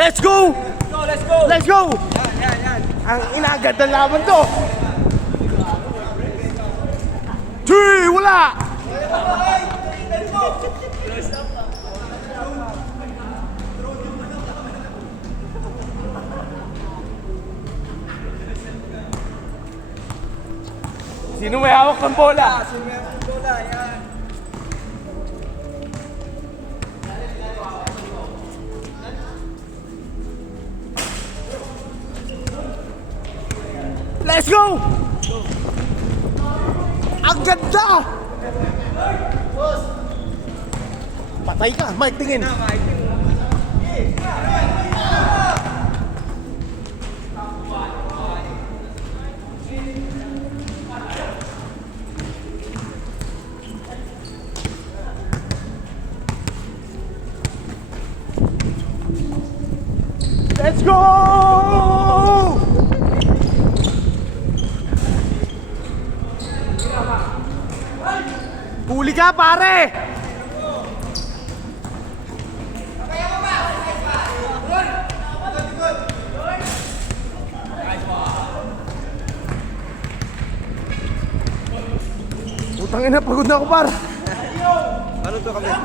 Let's go! Let's go! Let's go! Yan. Ang inagad ng laban to. 3, wala! Sino may hawak ng bola? Sino may ang bola? Yan. Let's go! Ang ganda! Patay ka, Mike, tingin. Let's go! Huli ka, pare! Putang ina, pagod na ako, par. Paano to kabit?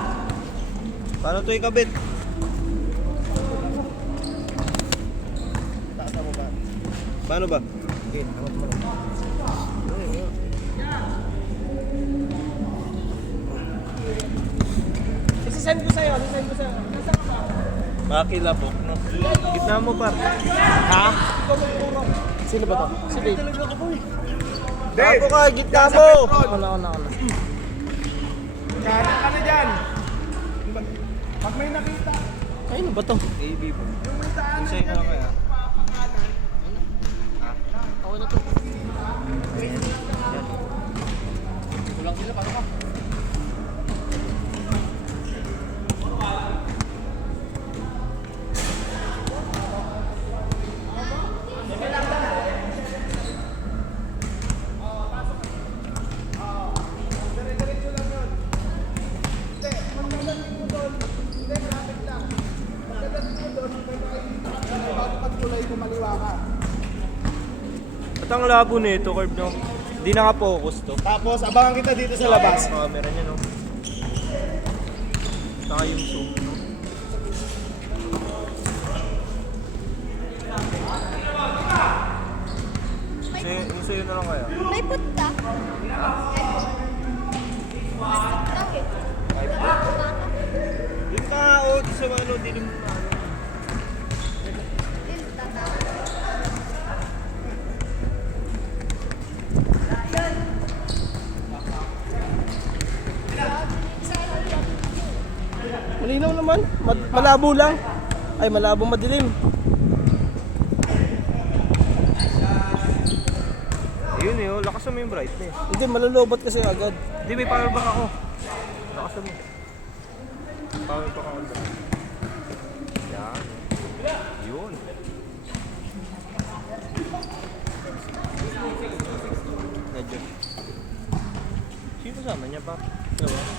Paano to ikabit? Paano ba? Okay, tama mo. Isisend ko sa'yo. Makakilabok, no? Gitna mo, par. Ha? Sino ba to? Si Dave. Bago ka, gitna mo! Wala. Kanan ka na dyan. Pag may nakita. Ayun ba to? AB po. Yung sa'yo na kaya. Ako na to. Kulang sila, paano ka? At ang labo nito, curve nyo. Hindi naka-focus to. Tapos, abangan kita dito sa labas. Camera niya, no? Saka yung zoom, no? Yung sa'yo na lang kaya. May punta. Yung ka, sa ano, dilim na ano. Malinaw naman. Malabo lang. Ay, malabo madilim. Ayun eh, lakasan mo yung brightness. Hindi, malulobot kasi agad. Hindi, may power bank ako. Lakasan mo. Power bank ako. Yan. Yun. Medyo. Sino sama niya pa? Diba?